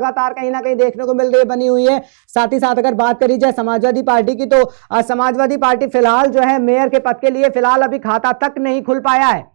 लगातार कहीं ना कहीं देखने को मिल रही है, बनी हुई है। साथ ही साथ अगर बात करी जाए समाजवादी पार्टी की, तो समाजवादी पार्टी फिलहाल जो है मेयर के पद के लिए फिलहाल अभी खाता तक नहीं खुल पाया है।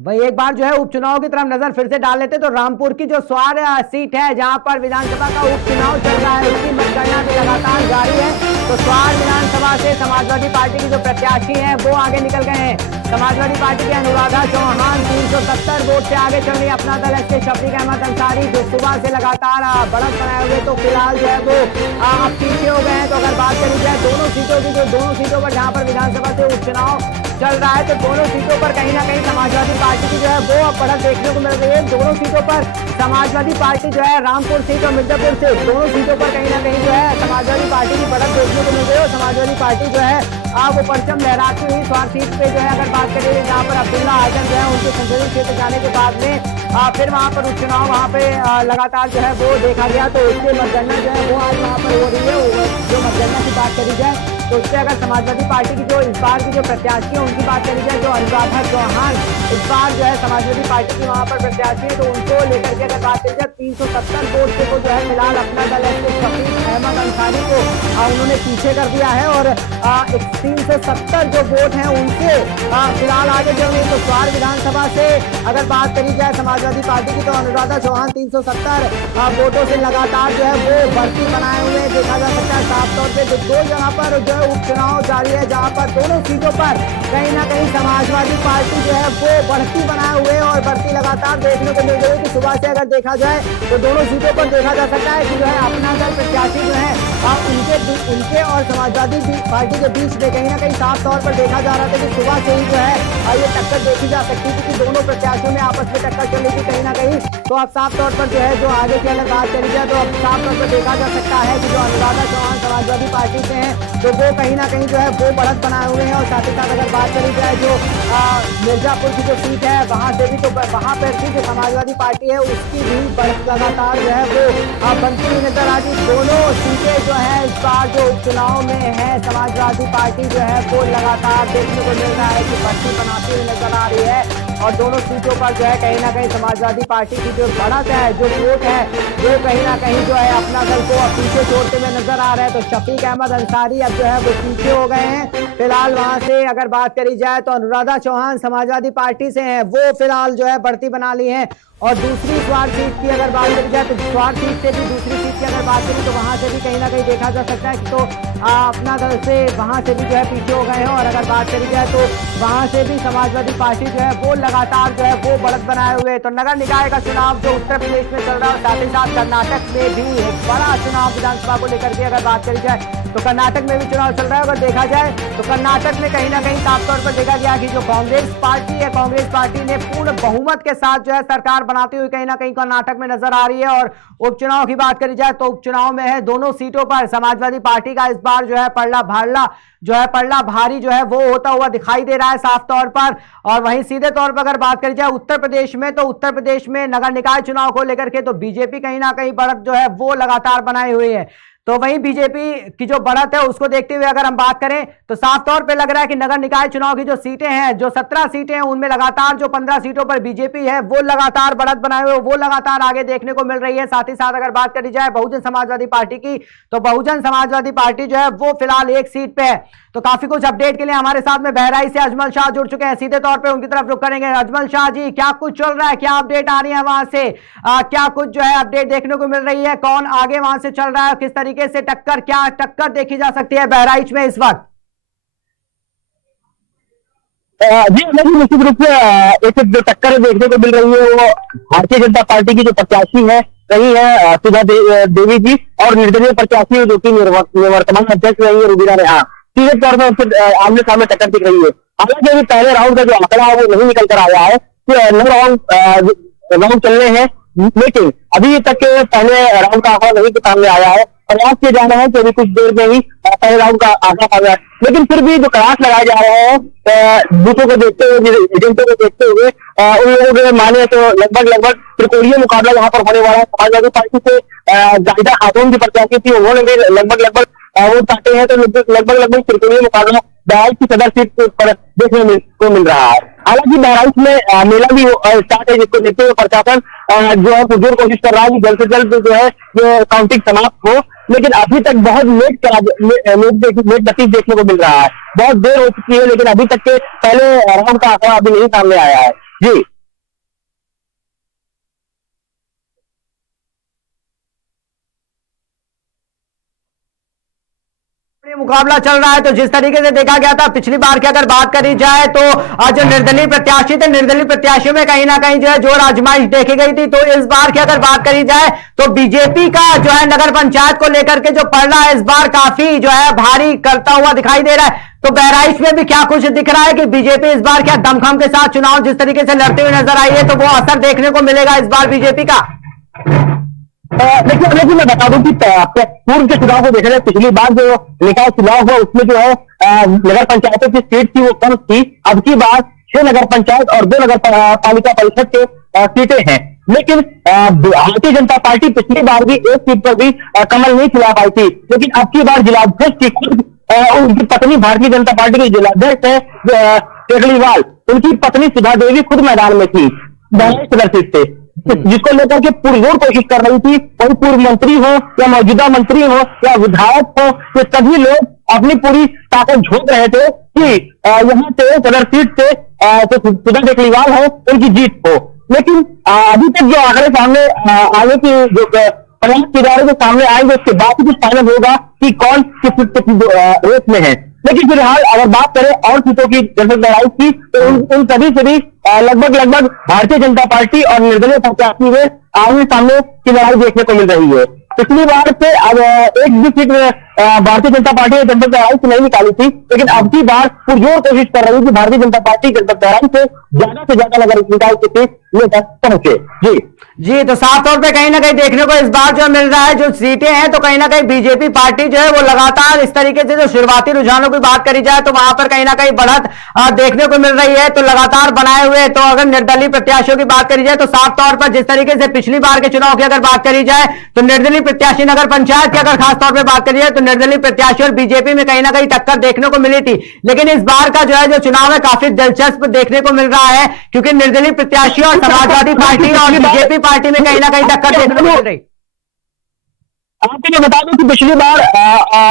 वही एक बार जो है उपचुनाव की तरफ नजर फिर से डाल लेते तो रामपुर की जो स्वार सीट है जहां पर विधानसभा का उपचुनाव चल रहा है, उसकी मतगणना भी लगातार जारी है। तो स्वार विधानसभा से समाजवादी पार्टी की जो प्रत्याशी हैं वो आगे निकल गए हैं। समाजवादी पार्टी के अनुराधा चौहान 370 वोट से आगे चल रही। अपना दल के शफीक अहमद अंसारी जो सुबह से लगातार बढ़त बनाए हुए, तो फिलहाल जो है वो अब पीछे हो गए हैं। तो अगर बात करी जाए दोनों सीटों की, जो दोनों सीटों पर जहां पर विधानसभा से उपचुनाव चल रहा है, तो दोनों सीटों पर कहीं ना कहीं समाजवादी पार्टी की जो है वो बढ़त देखने को मिल रही है। दोनों सीटों पर समाजवादी पार्टी जो है रामपुर सीट और मिर्जापुर सीट, दोनों सीटों पर कहीं ना कहीं जो है समाजवादी पार्टी की बढ़त देखने को मिल रही है। और समाजवादी पार्टी जो है वो परचम लहराती हुई स्वार सीट पे जो है अगर बात करें, जहाँ पर अब्दुल्ला आजम जो है उनके संसदीय क्षेत्र जाने के बाद में फिर वहां पर उपचुनाव वहां पे लगातार जो है वो देखा गया। तो उसके मतगणना जो है वो आज वहां पर हो रही है। जो मतगणना की बात करी जाए तो उससे अगर समाजवादी पार्टी की जो इस बार की जो प्रत्याशी है उनकी बात करी जाए, जो अनुराधा चौहान इस बार जो है समाजवादी पार्टी की वहां पर प्रत्याशी है, तो उनको लेकर के अगर बात करी जाए 370 वोट से तो जो है फिलहाल अपना दल है शफीक अहमद अंसारी को उन्होंने पीछे कर दिया है। और 370 जो वोट हैं उनसे फिलहाल आगे चल रही। तो स्वार विधानसभा से अगर बात करी जाए समाजवादी पार्टी की, तो अनुराधा चौहान 370 वोटों से लगातार जो है वो बढ़ती बनाए हुए देखा जा सकता है। साफ तौर पर जो दो जगह पर जो है उपचुनाव जारी है, जहां पर दोनों सीटों पर कहीं ना कहीं समाजवादी पार्टी जो है वो बढ़ती बनाए हुए और बढ़ती लगातार देखने को मिल रही है। कि सुबह से अगर देखा जाए तो दोनों सीटों पर देखा जा सकता है कि जो है अपना दल प्रत्याशी जो है उनके और समाजवादी पार्टी के बीच में कहीं ना कहीं साफ तौर पर देखा जा रहा था कि सुबह से ही जो है ये टक्कर देखी जा सकती थी कि दोनों प्रत्याशियों में आपस में टक्कर चल रही थी कहीं ना कहीं। तो अब साफ तौर पर जो है जो आगे की अगर बात करी जाए तो अब साफ तौर पर देखा जा सकता है कि जो अनुराधा चौहान समाजवादी पार्टी से हैं तो वो कहीं ना कहीं जो है वो बढ़त बनाए हुए हैं। और साथ ही साथ अगर बात करी जाए जो मिर्जापुर की जो सीट है वहां से भी, तो वहां पर भी जो समाजवादी पार्टी है उसकी भी बढ़त लगातार जो है वो बनती हुई नजर आ रही। दोनों सीटें जो है इस बार जो उपचुनाव में है समाजवादी पार्टी जो है वो लगातार देखने को मिल रहा है कि बढ़ती बनाती हुई नजर आ रही है। और दोनों सीटों पर जो है कहीं ना कहीं समाजवादी पार्टी की जो बढ़त है, जो वोट है, वो कहीं ना कहीं जो है अपना दल को पीछे छोड़ते हुए नजर आ रहा है। तो शफीक अहमद अंसारी अब जो है वो पीछे हो गए हैं फिलहाल। वहां से अगर बात करी जाए तो अनुराधा चौहान समाजवादी पार्टी से हैं, वो फिलहाल जो है बढ़ती बना ली है। और दूसरी स्वार सीट की अगर बात करी जाए तो स्वार सीट से भी दूसरी सीट की अगर बात करी तो वहां से भी कहीं ना कहीं देखा जा सकता है कि तो अपना दल से वहां से भी जो है पीछे हो गए हैं। और अगर बात करी जाए तो वहां से भी समाजवादी पार्टी जो है वो लगातार जो है वो बढ़त बनाए हुए। तो नगर निकाय का चुनाव जो उत्तर प्रदेश में चल रहा है, साथ ही साथ कर्नाटक में भी एक बड़ा चुनाव विधानसभा को लेकर के अगर बात करी जाए तो कर्नाटक में भी चुनाव चल रहा है। अगर देखा जाए तो कर्नाटक में कहीं ना कहीं साफ तौर पर देखा गया कि जो कांग्रेस पार्टी है, कांग्रेस पार्टी ने पूर्ण बहुमत के साथ जो है सरकार बनाती हुई कहीं ना कहीं कर्नाटक में नजर आ रही है। और उपचुनाव की बात करी जाए तो उपचुनाव में है दोनों सीटों पर समाजवादी पार्टी का इस बार जो है पलड़ा भारी जो है वो होता हुआ दिखाई दे रहा है साफ तौर पर। और वहीं सीधे तौर पर अगर बात करी जाए उत्तर प्रदेश में, तो उत्तर प्रदेश में नगर निकाय चुनाव को लेकर के तो बीजेपी कहीं ना कहीं बढ़त जो है वो लगातार बनाई हुई है। तो वहीं बीजेपी की जो बढ़त है उसको देखते हुए अगर हम बात करें तो साफ तौर पे लग रहा है कि नगर निकाय चुनाव की जो सीटें हैं, जो 17 सीटें हैं, उनमें लगातार जो 15 सीटों पर बीजेपी है वो लगातार बढ़त बनाए हुए वो लगातार आगे देखने को मिल रही है। साथ ही साथ अगर बात करी जाए बहुजन समाजवादी पार्टी की, तो बहुजन समाजवादी पार्टी जो है वो फिलहाल एक सीट पे है। तो काफी कुछ अपडेट के लिए हमारे साथ में बहराइच से अजमल शाह जुड़ चुके हैं, सीधे तौर पे उनकी तरफ रुख करेंगे। अजमल शाह जी, क्या कुछ चल रहा है, क्या अपडेट आ रही है वहां से, क्या कुछ जो है अपडेट देखने को मिल रही है, कौन आगे वहां से चल रहा है, किस तरीके से क्या टक्कर देखी जा सकती है बहराइच में इस वक्त? जी निश्चित रूप से एक जो टक्कर देखने को मिल रही है वो भारतीय जनता पार्टी की जो प्रत्याशी है रही है सुधा देवी जी, और निर्दलीय प्रत्याशी जो कि निवर्तमान अध्यक्ष रही है रुबीना रेहा, सीधे तौर पर उनसे आमने सामने टक्कर दिख रही है। हालांकि अभी पहले राउंड का जो आंकड़ा है वो नहीं निकल कर आया है, राउंड चलने हैं, लेकिन अभी तक पहले राउंड का आंकड़ा नहीं सामने आया है। प्रयास किए जा रहे हैं कि अभी कुछ देर में ही पहले राउंड का आंकड़ा सामने आया, लेकिन फिर भी जो कयास लगाए जा रहे हैं बूथों को देखते हुए, एजेंटों को देखते हुए, उन लोगों के माने तो लगभग त्रिकोणीय मुकाबला यहाँ पर होने वाला है। समाजवादी पार्टी से जाहिदा खातून की प्रत्याशी थी, उन्होंने भी लगभग वोट काटे हैं, तो लगभग त्रिकोणीय मुकाबला बहराइच की सदर सीट पर देखने को मिल रहा है। हालांकि बहराइच में मेला भी स्टार्ट है, जिसको देखते हुए प्रशासन जो है पुरजोर कोशिश कर रहा है कि जल्द से जल्द जो है ये काउंटिंग समाप्त हो, लेकिन अभी तक बहुत लेट गति देखने को मिल रहा है। बहुत देर हो चुकी है, लेकिन अभी तक के पहले राउंड का आंकड़ा अभी नहीं सामने आया है। जी मुकाबला चल रहा है, तो जिस तरीके से देखा गया था पिछली बार की अगर बात करी जाए तो जो निर्दलीय प्रत्याशी थे, निर्दलीय प्रत्याशियों में कहीं ना कहीं जो है जोर आजमाइश देखी गई थी। तो इस बार की अगर बात करी जाए तो बीजेपी का जो है नगर पंचायत को लेकर के जो पलड़ा है इस बार काफी जो है भारी करता हुआ दिखाई दे रहा है। तो बहराइच में भी क्या कुछ दिख रहा है कि बीजेपी इस बार क्या दमखम के साथ चुनाव जिस तरीके से लड़ते हुए नजर आई है, तो वो असर देखने को मिलेगा इस बार बीजेपी का। लेकिन मैं बता दूं कि पूर्व के चुनाव को देखा जाए, पिछली बार जो निकाय चुनाव हुआ उसमें जो है नगर पंचायतों की सीट थी वो कम थी। अब की बार 6 नगर पंचायत और 2 नगर पालिका परिषद के सीटें हैं, लेकिन भारतीय जनता पार्टी पिछली बार भी एक सीट पर भी कमल नहीं खिला पाई थी। लेकिन अब की बार जिलाध्यक्ष की खुद उनकी पत्नी भारतीय जनता पार्टी की जिलाध्यक्ष है केजरीवाल, उनकी पत्नी सुधा देवी खुद मैदान में थी बहराइच सदर सीट से, जिसको लेकर के पुरजोर कोशिश कर रही थी। कोई पूर्व मंत्री हो या मौजूदा मंत्री हो या विधायक हो, ये सभी लोग अपनी पूरी ताकत झोंक रहे थे कि यहाँ से सदर सीट से जो सुधा केजरीवाल है उनकी जीत हो। लेकिन अभी तक जो आंकड़े सामने आगे की जो प्रयास किए जा रहे हैं सामने आएंगे, उसके बाद ही कुछ फाइनल होगा कि कौन किस रेस में है। लेकिन फिलहाल अगर बात करें और सीटों की जनरल लड़ाई की, तो उन सभी से भी लगभग भारतीय जनता पार्टी और निर्दलीय प्रत्याशी में आमने सामने की लड़ाई देखने को मिल रही है। पिछली बार से अब एक भी सीट भारतीय जनता पार्टी ने जनता लड़ाई से नहीं निकाली थी, लेकिन अब की बार पुरजोर कोशिश कर रही है कि भारतीय जनता पार्टी जनता लड़ाई से ज्यादा नगर निकाय की सीट लेकर पहुंचे। जी, तो साफ तौर पे कहीं ना कहीं देखने को इस बार जो मिल रहा है, जो सीटें हैं तो कहीं ना कहीं बीजेपी पार्टी जो है वो लगातार इस तरीके से जो शुरुआती रुझानों की बात करी जाए तो वहां पर कहीं ना कहीं बढ़त देखने को मिल रही है, तो लगातार बनाए हुए। तो अगर निर्दलीय प्रत्याशियों की बात करी जाए तो साफ तौर पर जिस तरीके से पिछली बार के चुनाव की अगर बात करी जाए तो निर्दलीय प्रत्याशी नगर पंचायत की अगर खासतौर पर बात करी जाए तो निर्दलीय प्रत्याशी और बीजेपी में कहीं ना कहीं टक्कर देखने को मिली थी। लेकिन इस बार का जो है जो चुनाव है काफी दिलचस्प देखने को मिल रहा है, क्योंकि निर्दलीय प्रत्याशी और समाजवादी पार्टी और बीजेपी पार्टी में कहीं ना कहीं टक्कर देखने को मिल रही। आपको मैं बता दूं कि पिछली बार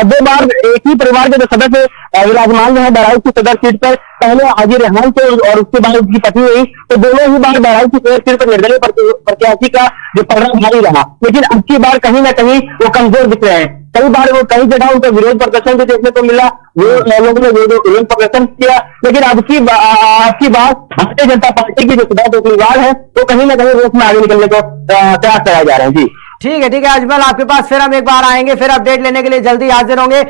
2 बार एक ही परिवार के जो सदस्य विराजमान है बहराइच की सदर सीट पर, पहले हाजी रेहान थे और उसके बाद उसकी पत्नी हुई, तो दोनों ही बार बहराइच की सदर सीट पर निर्दलीय प्रत्याशी का जो पलड़ा भारी रहा। लेकिन अब की बार कहीं ना कहीं वो कमजोर दिख रहे हैं। कई बार वो कई जगह उनका विरोध प्रदर्शन भी देखने को मिला, वो लोगों ने विरोध प्रदर्शन किया। लेकिन अब की बार भारतीय जनता पार्टी की जो सुधा केजरीवाल है वो कहीं ना कहीं रोक में आगे निकलने को प्रयास कराए जा रहे हैं। जी ठीक है अजमल, आपके पास फिर हम एक बार आएंगे, फिर अपडेट लेने के लिए जल्दी हाजिर होंगे।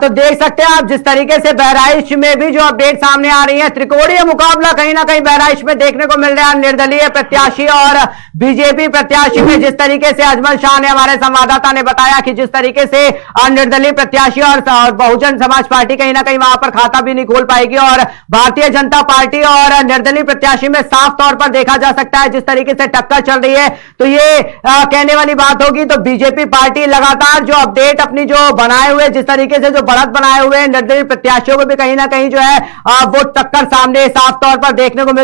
तो देख सकते हैं आप जिस तरीके से बहराइच में भी जो अपडेट सामने आ रही है, त्रिकोणीय मुकाबला कहीं ना कहीं बहराइच में देखने को मिल रहा है। निर्दलीय प्रत्याशी और बीजेपी प्रत्याशी में जिस तरीके से अजमल शाह ने हमारे संवाददाता ने बताया कि जिस तरीके से निर्दलीय प्रत्याशी और बहुजन समाज पार्टी कहीं ना कहीं वहां पर खाता भी नहीं खोल पाएगी, और भारतीय जनता पार्टी और निर्दलीय प्रत्याशी में साफ तौर पर देखा जा सकता है जिस तरीके से टक्कर चल रही है। तो ये कहने वाली बात होगी। तो बीजेपी पार्टी लगातार जो अपडेट अपनी जो बनाए हुए, जिस तरीके से जो बढ़त बनाए हुए निर्दलीय प्रत्याशियों को भी कहीं ना कहीं जो है वो टक्कर सामने साफ तौर पर देखने को मिल